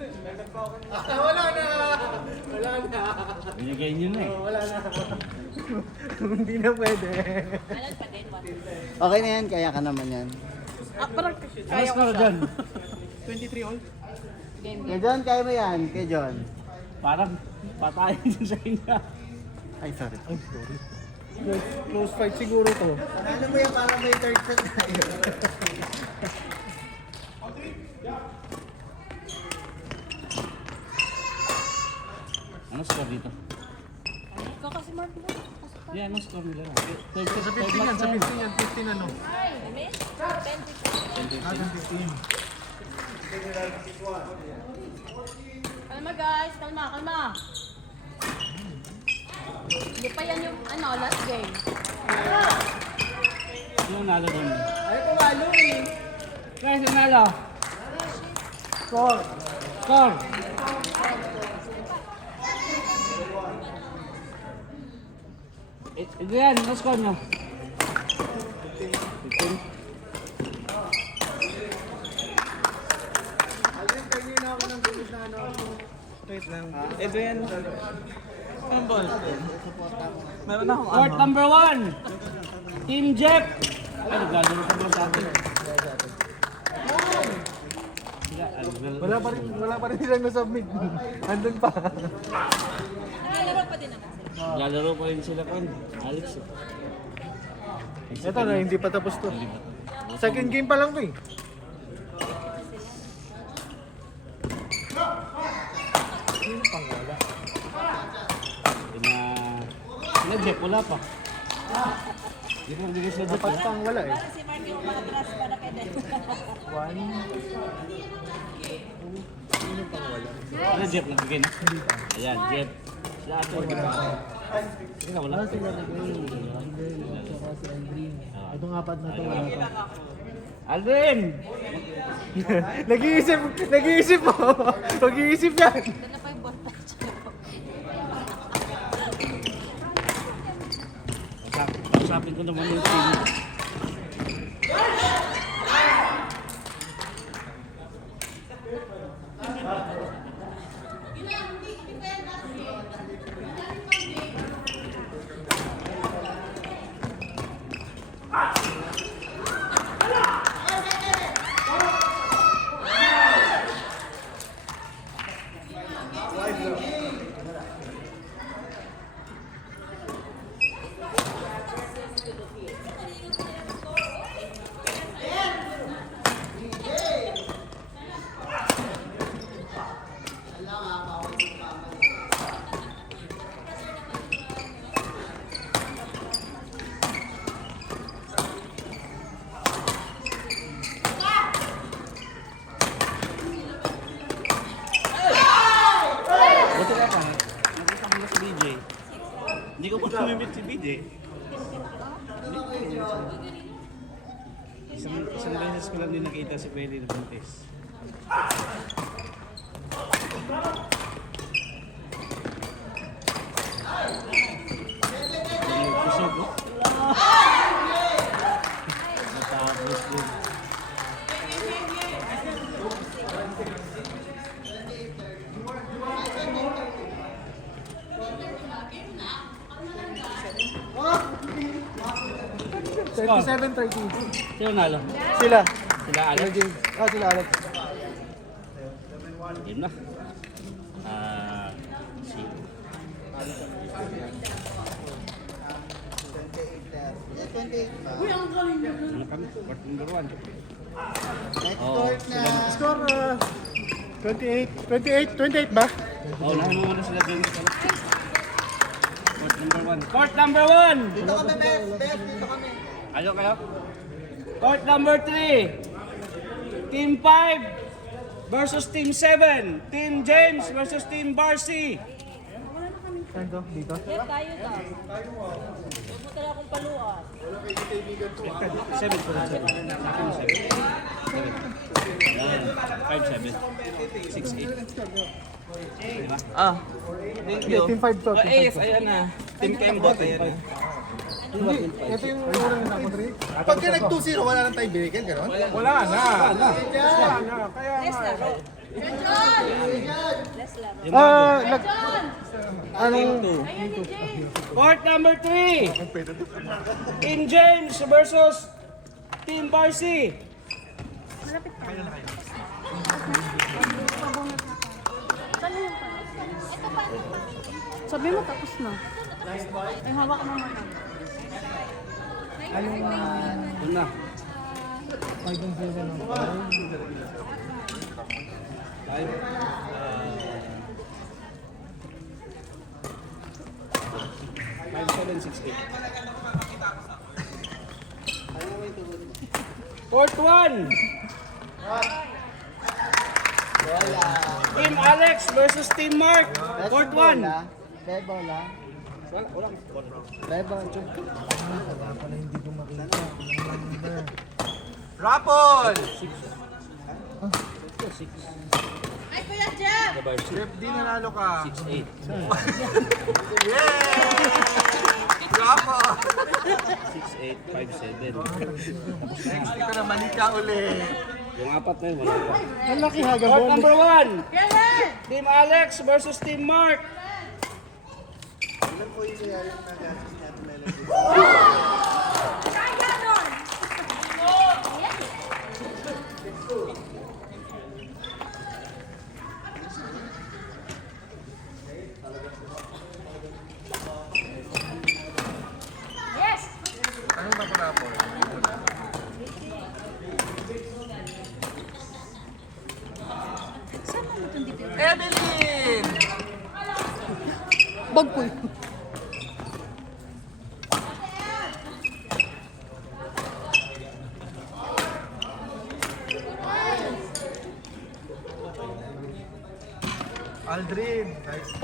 Wala na! Wala na! Binigay nyo na eh. Wala na. Hindi na pwede. Alam pa din, what? Okay na yan, kaya ka naman yan. Parang Ano score dyan? 23 all? game Kay John, kaya mo yan. Kay John. Parang patayin din sa inyo. Ay, sorry. Close fight siguro to. Ano mo yan, parang may third set tayo. Ano score dito? Ikaw kasi Mark mo. Yeah, ano score nila? Sa 15 yan, sa 15 yan. 15 ano? Miss? 10 Ah, 15. Kalma guys, kalma, kalma. Hindi pa yan yung last game. Sino nalo doon? Ay, kumalo eh. Guys, sino nalo? Score. Score! Ito yan, ano score nyo? 15. Alvin, pwede na ako ng gulis na ano. Wait lang. Ito yan. Anong ball? Meron na akong Court number 1! Team Jeff! Ay, naglalaro pa ba sa atin? Wala pa rin silang nasubmit. Andun pa. Naglalaro pa din naman sila. Naglalaro pa rin sila kan. Alex. Ito na, hindi pa tapos to. Second game pa lang to eh. Sino pang wala? Sina Jeff, wala pa. Hindi ko nabigay sila Jeff. Dapat pang wala eh. Parang si Mark yung matras para kay Den. One. Sino pang wala? Ano Jeff, nagbigay na? Ayan, Jeff. Sila ato. Hindi na, wala. Sila Miguel, Randall, saka si Aldrin. Itong apat na to wala pa. Alvin! Nag-iisip po. Mag-iisip yan. Doon na pa yung ball touch. Usapin ko naman yung team. Buti ka pa. Nakita ko na si BJ. Hindi ko pa namimit si BJ. Isang beses ko lang din nakita si Pwede na Buntes. Kusog, no? Natapos din. Score. 37-30. Sino nalo? Sila. Sila Alex? Sila Alex. Game na. Si... Ano kami? Part number 1. Next Oh, court na. Score 28 ba? Oh, nakuha na sila dun. Court number 1. Court number 1! Dito kami, Bes. Bes, dito kami. Ayaw kayo? Court number 3. Team 5 versus Team 7. Team James versus Team Barcy. Saan to? Dito? Yes, tayo to. Huwag mo talaga akong paluan. 7 ko rin 7. Sa akin 7. Yan. 5-7. 6-8. Diba? Ah, thank you. Team 5 to. Oh, Team 5 AF, to. ayan na. Team Kembot, ayan na. Ito yung unang na ako, Pagka nag-2-0, wala nang tiebreaker, gano'n? Wala na. Wala na. Kaya Yes, laro. Bars lang. Court number 3. Team James versus Team Barcy. Malapit ka. Sabi mo tapos na. Ay, hawak mo muna. Yun na. Five, 7, 6, 8. Court 1. Team Alex versus Team Mark. Court 1. Bebola. Rapol! Ay, Kuya Jeff! Jeff, di nanalo ka. 6, 8. Yeah! Rapol! 6, 8, 5, 7. Next, di ko na mali ka ulit. Yung apat na yun, wala pa. Court number 1. Kailan? Team Alex versus Team Mark. Kaya nun! Yes! Ano ba ko Rapol? Saan mo itong dito? Evelyn! Bagpoy. Aldrin! Nice.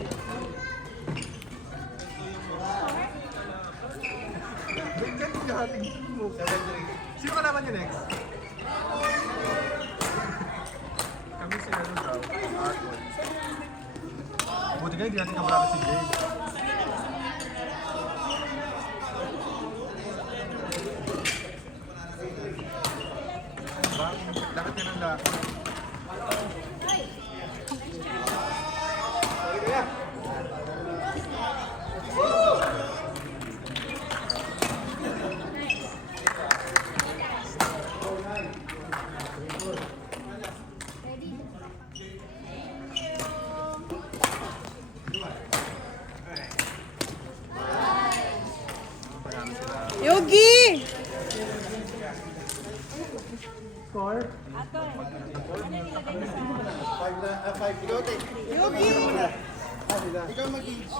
Ganyan yung hating mo. Sino ka naman yung next? Kami sila nun daw. Arthur. Buti nga hindi natin kamarami si Jay. Lakad ka ng lakad. Yogi! Yogi!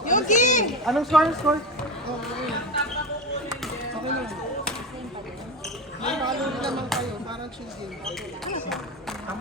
Yogi! Anong score? Score? Ang